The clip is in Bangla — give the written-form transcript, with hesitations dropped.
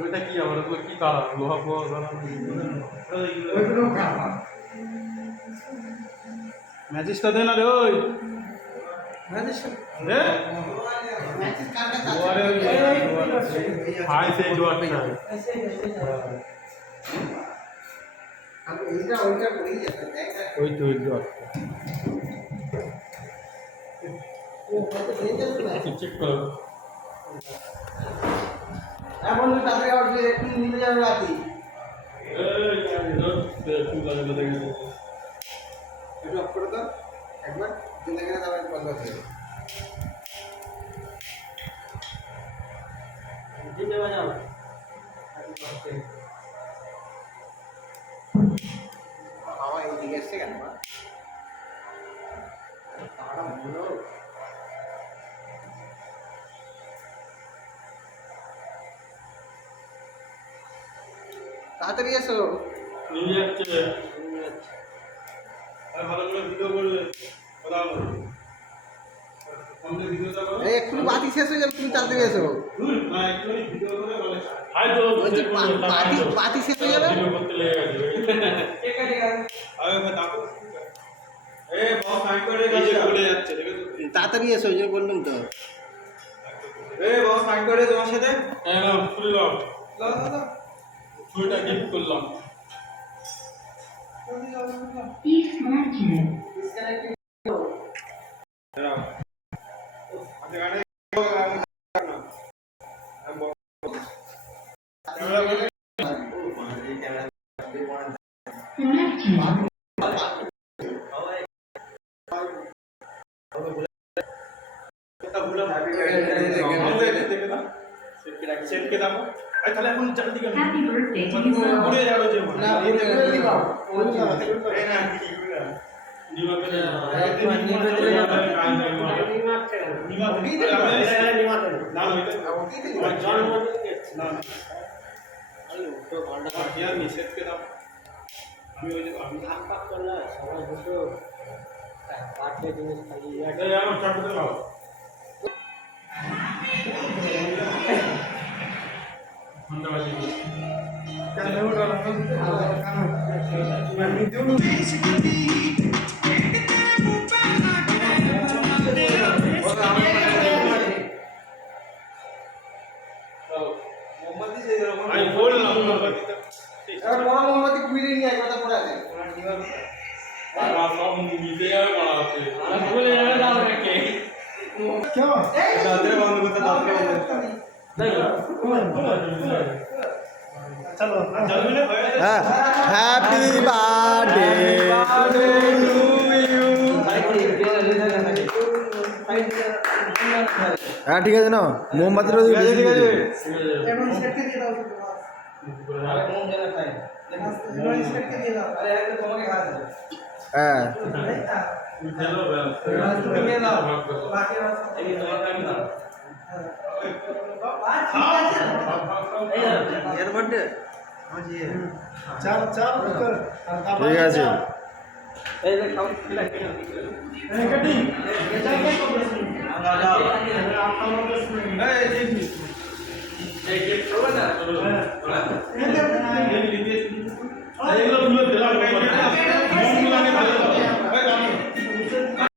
ওইটা কি আবার কি কালার লোহা পোহা ম্যাচিসটা দে না রে ওই চেক করো এখন তাড়াতাড়ি আসবে একটু নিয়ে যাবে রাতি একটু অফ করে দাও একবার চলে গেলে তারপর বন্ধ হয়ে যাবে দিনে বাজাও হাওয়া এইদিকে এসছে কেন বা তারা বলো তাড়াতাড়ি এসো নিয়ে যাচ্ছে আর ভালো করে ভিডিও করলে কথা বলো কমপ্লিট ভিডিওটা করো এই একটু বাতি শেষ হয়ে যাবে তুমি তাড়াতাড়ি এসো না একটু ভিডিও করে বলে হাই তো বাতি শেষ হয়ে যাবে ভিডিও করতে লেগে গেছে ঠিক আছে আরে ভাই তাকো এই বস সাইড করে গেছে ভুলে যাচ্ছে ঠিক আছে তাড়াতাড়ি এসো যে বললাম তো এই বস সাইড করে তোমার সাথে হ্যাঁ না ফুল লক দাদা ছুরিটা গিফট করলাম তাহলে এখন চার দিকে ঘুরে যাবে যে না ঘুরে দিবা এই না নিমাকে না জন্ম না তো ঘন্টা ইয়ার নিষেধ কে দাও আমি ওই যে আমি হাত পাক করলে সবাই দুটো কাটলে জিনিস খাই এটা আমার চাপতে দাও ঘন্টা বাজে আমি বললাম মোহাম্মদ কুইলে নিয়ে কথা পড়া আছে সব নিজে যাবে করা আছে ভুলে যাবে দাও নাকি কেউ দাদা বন্ধ করতে দাও চলো চলবি না হ্যাপি বার্থডে টু ইউ হ্যাঁ ঠিক আছে না মোমবাতিটা দিয়ে ঠিক আছে এবং সেটকে দিয়ে দাও আরে মোম জানা খাই এবং সেটকে দিয়ে দাও আরে একটা তোমাকে খাওয়া দেব হ্যাঁ চলো তুমি দিয়ে দাও বাকি এই তোমার টাইম দাও এর বার্থডে আজি চাল চাল ঠিক আছে এই যে খাও খিলা খিলা এই কাটি এটা কে করছিস না যাও আপনারা তো শুনুন এই দেখি এই যে করবে না চলো এই যে এইগুলো তুমি দিলাম